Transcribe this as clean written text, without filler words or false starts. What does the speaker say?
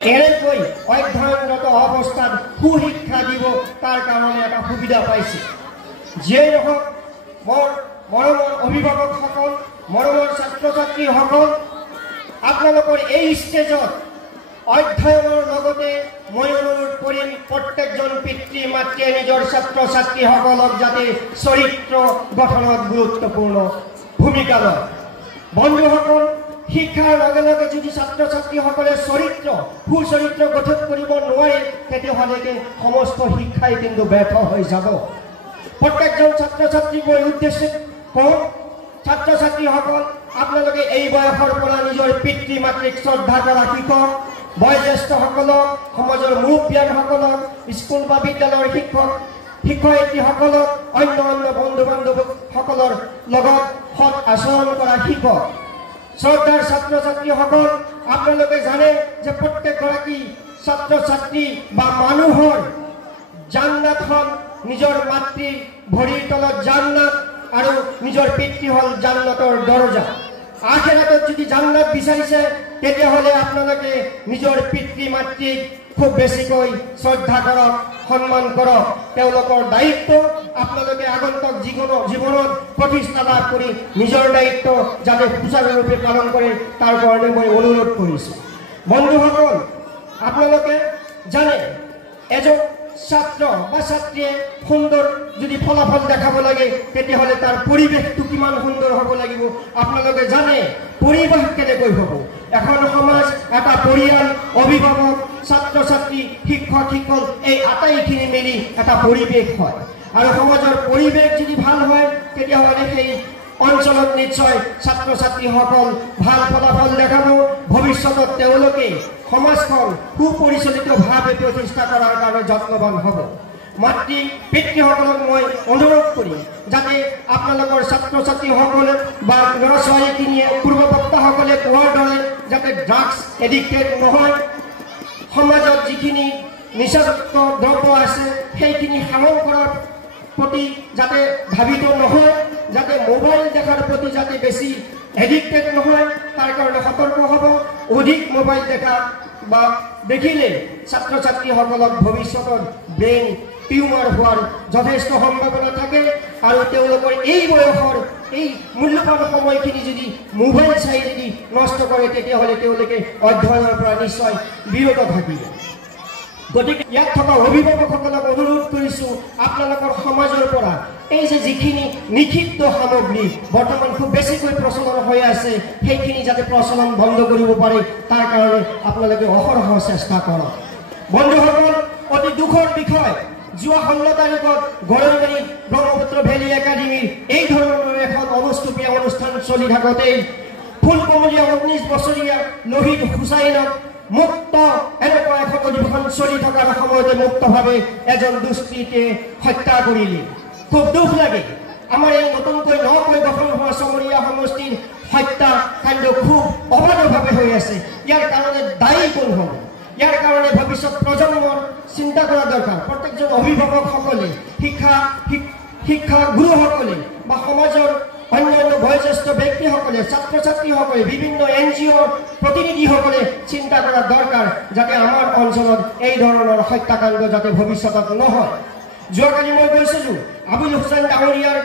এনেকৈ অধ্যয়নৰত অবস্থাত সুশিক্ষা দিব তাৰ কাৰণে একটা সুবিধা পাইছে। যে নহওক মৰমৰ অভিভাৱক সকল, মৰমৰ ছাত্ৰ ছাত্ৰী সকল, আপোনালোকৰ এই ষ্টেজত অধ্যয়নৰ লগতে মই অনুৰোধ কৰিম প্ৰত্যেকজন পিতৃ মাতৃয়ে নিজৰ ছাত্ৰ ছাত্ৰীসকলক যাতে চৰিত্ৰ গঠনত গুৰুত্বপূৰ্ণ ভূমিকা লয়। বন্ধুসকল, শিক্ষাৰ লগে লগে যদি ছাত্ৰ ছাত্ৰীসকলে সুচৰিত্ৰ গঠন কৰিব নোৱাৰে তেতিয়াহ'লে সমস্ত শিক্ষাই কিন্তু ব্যৰ্থ হৈ যাব। প্ৰত্যেকজন ছাত্ৰ ছাত্ৰীক মই উদ্দেশ্যে কওঁ, ছাত্ৰ ছাত্ৰীসকল আপোনালোকে এই বয়সৰ পৰা নিজৰ পিতৃ মাতৃক শ্ৰদ্ধা কৰা শিকক। বয়োজ্যেষ্ঠসকলক, সমাজৰ মুৰব্বীসকলক, স্কুল বা বিদ্যালয়ৰ শিক্ষয়িত্ৰীসকলক, অন্য বন্ধু বান্ধৱসকলৰ লগত সৎ আচৰণ কৰা শিকক। শ্ৰদ্ধাৰ ছাত্ৰ ছাত্ৰীসকল, আপোনালোকে জানে যে প্ৰত্যেকগৰাকী ছাত্ৰ ছাত্ৰী বা মানুহৰ জান্নাতখন নিজৰ মাতৃৰ ভৰিৰ তলত জান্নাত আৰু নিজৰ পিতৃ হ'ল জান্নাতৰ দৰজা। আখিৰাতত যদি জান্নাত বিচাৰিছে তেতিয়াহ'লে আপোনালোকে নিজৰ পিতৃ মাতৃক খুব বেছিকৈ শ্ৰদ্ধা কৰক, সন্মান কৰক। তেওঁলোকৰ দায়িত্ব আপোনালোকে আগন্তুক জীৱনত প্ৰতিষ্ঠা লাভ কৰি নিজৰ দায়িত্ব যাতে সুচাৰুৰূপে পালন কৰে তাৰ কাৰণে মই অনুৰোধ কৰিছোঁ। বন্ধুসকল, আপোনালোকে জানে এজন ছাত্ৰ বা ছাত্ৰীয়ে সুন্দৰ যদি ফলাফল দেখাব লাগে তেতিয়াহ'লে তাৰ পৰিৱেশটো কিমান সুন্দৰ হ'ব লাগিব। আপোনালোকে জানে পৰিৱেশ কেনেকৈ হ'ব। এখন সমাজ, এটা পৰিয়াল, অভিভাৱক, ছাত্ৰ ছাত্ৰী, শিক্ষক এই আটাইখিনি মিলি এটা পৰিৱেশ হয়। আৰু সমাজৰ পৰিৱেশ যদি ভাল হয় তেতিয়াহ'লে সেই অঞ্চলত নিশ্চয় ছাত্ৰ ছাত্ৰীসকল ভাল ফলাফল দেখাব। ভৱিষ্যতত তেওঁলোকে সমাজখন সুপৰিচালিতভাৱে প্ৰতিষ্ঠা কৰাৰ কাৰণে যত্নৱান হ'ব। মাতৃ পিতৃসকলক মই অনুৰোধ কৰিম যাতে আপোনালোকৰ ছাত্ৰ ছাত্ৰীসকলে বা ল'ৰা ছোৱালীখিনিয়ে পূৰ্ববক্তাসকলে কোৱাৰ দৰে যাতে ড্ৰাগছ এডিক্টেড নহয়। সমাজত যিখিনি নিচাযুক্ত দ্ৰব্য আছে সেইখিনি সেৱন কৰাৰ প্ৰতি যাতে ধাবিত নহয়, যাতে মোবাইল দেখাৰ প্ৰতি যাতে বেছি এডিক্টেড নহয় তাৰ কাৰণে সতৰ্ক হ'ব। অধিক মোবাইল দেখা বা দেখিলে ছাত্ৰ ছাত্ৰীসকলক ভৱিষ্যতত ব্ৰেইন টিউমাৰ হোৱাৰ যথেষ্ট সম্ভাৱনা থাকে। আৰু তেওঁলোকৰ এই বয়সৰ এই মূল্যৱান সময়খিনি যদি মোবাইল চাই যদি নষ্ট কৰে তেতিয়াহ'লে তেওঁলোকে অধ্যয়নৰ পৰা নিশ্চয় বিৰত থাকিব। গতিকে ইয়াত থকা অভিভাৱকসকলক অনুৰোধ কৰিছোঁ, আপোনালোকৰ সমাজৰ পৰা এই যে যিখিনি নিষিদ্ধ সামগ্ৰী বৰ্তমান খুব বেছিকৈ প্ৰচলন হৈ আছে সেইখিনি যাতে প্ৰচলন বন্ধ কৰিব পাৰে তাৰ কাৰণে আপোনালোকে অহৰহ চেষ্টা কৰক। বন্ধুসকল, অতি দুখৰ বিষয়, যোৱা 16 তাৰিখত গৰৈমাৰী ব্ৰহ্মপুত্ৰ ভেলী একাডেমীৰ এই ধৰণৰ এখন অনুষ্টুপীয়া অনুষ্ঠান চলি থাকোঁতেই ফুলকুমলীয়া 19 বছৰীয়া লোহিত হুচাইনক মুক্ত এনেকুৱা এখন অধিৱেশন চলি থকাৰ সময়তে মুক্তভাৱে এজন দুষ্কৃতীয়ে হত্যা কৰিলে। খুব দুখ লাগে। আমাৰ এই নতুনকৈ গঠন হোৱা চমৰীয়া সমষ্টিৰ হত্যাকাণ্ড খুব অবাধভাৱে হৈ আছে। ইয়াৰ কাৰণে দায়ী কোন হ'ব? ইয়াৰ কাৰণে ভৱিষ্যত প্ৰজন্মৰ চিন্তা কৰা দৰকাৰ। প্ৰত্যেকজন অভিভাৱকসকলে, শিক্ষাগুৰুসকলে বা সমাজৰ অন্যান্য বয়োজ্যেষ্ঠ ব্যক্তিসকলে, ছাত্ৰ ছাত্ৰীসকলে, বিভিন্ন NGOৰ প্ৰতিনিধিসকলে চিন্তা কৰা দৰকাৰ যাতে আমাৰ অঞ্চলত এই ধৰণৰ হত্যাকাণ্ড যাতে ভৱিষ্যতত নহয়। যোৱাকালি মই গৈছিলোঁ আবুল হুছেইন ডাঙৰীয়াৰ